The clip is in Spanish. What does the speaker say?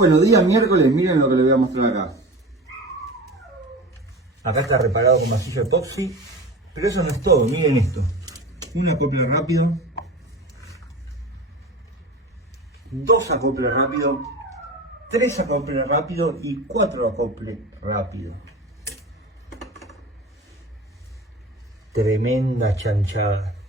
Bueno, día miércoles, miren lo que les voy a mostrar acá. Acá está reparado con masillo Toxi, pero eso no es todo, miren esto. Un acople rápido, dos acoples rápido, tres acoples rápido y cuatro acoples rápido. Tremenda chanchada.